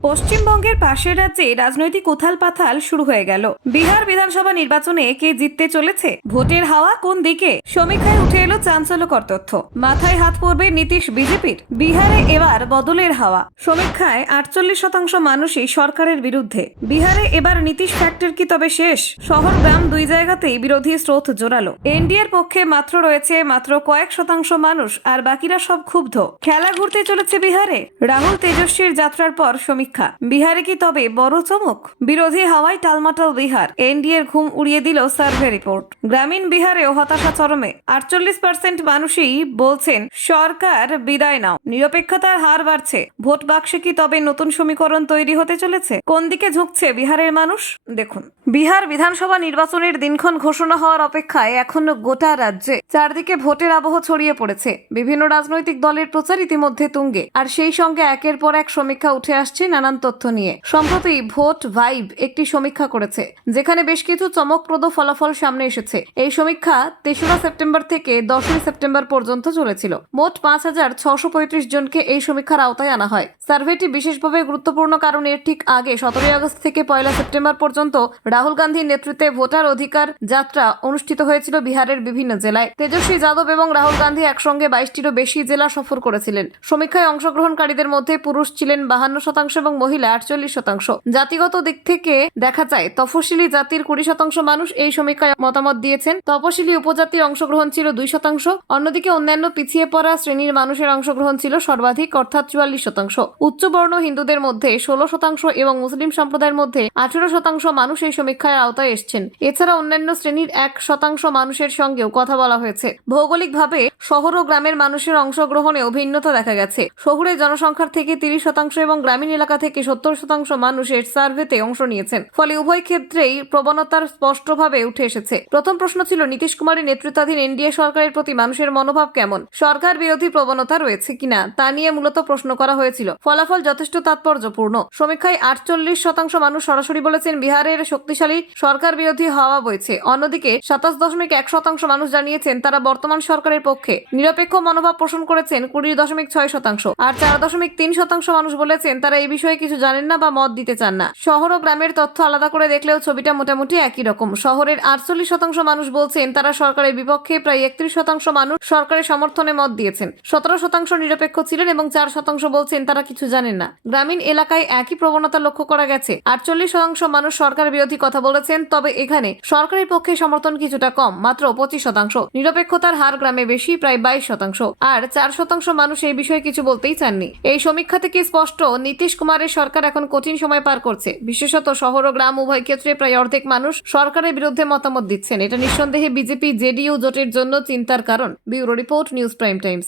পশ্চিমবঙ্গের পাশের রাজ্যে রাজনৈতিক উথালপাথাল শুরু হয়ে গেল। বিহার বিধানসভা নির্বাচনে কে জিততে চলেছে, ভোটের হাওয়া কোন দিকে, সমীক্ষায় উঠে এলো চাঞ্চল্যকর তথ্য। মাথায় হাত পড়বে নীতিশ বিজেপির। বিহারে এবার বদলের হাওয়া। সমীক্ষায় 48% মানুষই সরকারের বিরুদ্ধে। বিহারে এবার নীতিশ ফ্যাক্টর কি তবে শেষ? শহর গ্রাম দুই জায়গাতেই বিরোধী স্রোত জোরালো। এনডিএর পক্ষে রয়েছে মাত্র কয়েক শতাংশ মানুষ, আর বাকিরা সব ক্ষুব্ধ। খেলা ঘুরতে চলেছে বিহারে। রাহুল তেজস্বীর যাত্রার পর সমীক্ষা। বিহারে কি তবে বড় চমক? বিরোধী হাওয়ায় টালমাটাল বিহার। এনডিএর ঘুম উড়িয়ে দিল সার্ভে রিপোর্ট। গ্রামীণ বিহারেও হতাশা চরমে। 48% মানুষই বলছেন সরকার বিদায় নাও। নিরপেক্ষতার হার বাড়ছে। ভোট বাক্সে কি তবে নতুন সমীকরণ তৈরি হতে চলেছে? কোন দিকে ঝুঁকছে বিহারের মানুষ? দেখুন, বিহার বিধানসভা নির্বাচনের দিনক্ষণ ঘোষণা হওয়ার অপেক্ষায় এখনো গোটা রাজ্যে চারদিকে ভোটের আবহ ছড়িয়ে পড়েছে। বিভিন্ন রাজনৈতিক দলের প্রচার ইতিমধ্যে তুঙ্গে, আর সেই সঙ্গে একের পর এক সমীক্ষা উঠে আসছে নানান তথ্য নিয়ে। সম্প্রতি ভোট ভাইব একটি সমীক্ষা করেছে, যেখানে বেশ কিছু চমকপ্রদ ফলাফল সামনে এসেছে। এই সমীক্ষা 3রা সেপ্টেম্বর থেকে 10ই সেপ্টেম্বর পর্যন্ত চলেছিল। মোট 5635 জনকে এই সমীক্ষার আওতায় আনা হয়। সার্ভেটি বিশেষভাবে গুরুত্বপূর্ণ কারণ এর ঠিক আগে 17ই আগস্ট থেকে 1 সেপ্টেম্বর পর্যন্ত রাহুল গান্ধীর নেতৃত্বে ভোটার অধিকার যাত্রা অনুষ্ঠিত হয়েছিল বিহারের বিভিন্ন জেলায়। তেজস্বী যাদব এবং রাহুল গান্ধী একসঙ্গে 22টিরও বেশি জেলা সফর করেছিলেন। সমীক্ষায় অংশগ্রহণকারীদের মধ্যে পুরুষ ছিলেন 52% এবং মহিলা 48%। জাতিগত দিক থেকে দেখা যায় তফসিলি জাতির 20% মানুষ এই সমীক্ষায় মতামত দিয়েছেন। তপসিলি উপজাতির অংশগ্রহণ ছিল 2%। অন্যদিকে অন্যান্য পিছিয়ে পড়া শ্রেণীর মানুষের অংশগ্রহণ ছিল সর্বাধিক, অর্থাৎ 44%। উচ্চবর্ণ হিন্দুদের মধ্যে 16% এবং মুসলিম সম্প্রদায়ের মধ্যে 18% মানুষ এই সমীক্ষার আওতায় এসছেন। এছাড়া অন্যান্য শ্রেণীর 1% মানুষের সঙ্গেও কথা বলা হয়েছে। ভৌগোলিকভাবে শহর ও গ্রামের মানুষের অংশগ্রহণেও ভিন্নতা দেখা গেছে। শহুরে জনসংখ্যার থেকে 30% এবং গ্রামীণ এলাকা থেকে 70% মানুষের সার্ভেতে অংশ নিয়েছেন। ফলে উভয় ক্ষেত্রেই প্রবণতার স্পষ্টভাবে উঠে এসেছে। প্রথম প্রশ্ন ছিল, নীতিশ কুমারের নেতৃত্বাধীন এনডিএ সরকারের প্রতি মানুষের মনোভাব কেমন? সরকার বিরোধী প্রবণতা রয়েছে কিনা তা নিয়ে মূলত প্রশ্ন করা হয়েছিল। ফলাফল যথেষ্ট তাৎপর্যপূর্ণ। সমীক্ষায় 48% মানুষ সরাসরি বলেছেন বিহারের শক্তিশালী সরকার বিরোধী হাওয়া বইছে। অন্যদিকে 27.1% মানুষ জানিয়েছেন তারা বর্তমান সরকারের পক্ষে। নিরপেক্ষ মনোভাব পোষণ করেছেন 20.6%। আর 4.3% মানুষ বলেছেন তারা এই বিষয়ে কিছু জানেন না বা মত দিতে চান না। শহর ও গ্রামের তথ্য আলাদা করে দেখলেও ছবিটা মোটামুটি একই রকম। শহরের 48% মানুষ বলছেন তারা সরকারের বিপক্ষে, প্রায় 31% মানুষ সরকারের সমর্থনে মত দিয়েছেন, 17% নিরপেক্ষ ছিলেন এবং 4% বলছেন তারা কিছু জানেন না। গ্রামীণ এলাকায় একই প্রবণতা লক্ষ্য করা গেছে। 48% মানুষ সরকার বিরোধী কথা বলেছেন, তবে এখানে সরকারের পক্ষে সমর্থন কিছুটা কম, মাত্র 25%। নিরপেক্ষতার হার গ্রামে বেশি, প্রায় 22%। আর 4% মানুষ এই বিষয়ে কিছু বলতেই চাননি। এই সমীক্ষা থেকে স্পষ্ট, নীতিশ কুমারের সরকার এখন কঠিন সময় পার করছে। বিশেষত শহর ও গ্রাম উভয় ক্ষেত্রে প্রায় অর্ধেক মানুষ সরকারের বিরুদ্ধে মতামত দিচ্ছেন। এটা নিঃসন্দেহে বিজেপি জেডিইউ জোটের জন্য চিন্তার কারণ। Bureau report, news prime Times.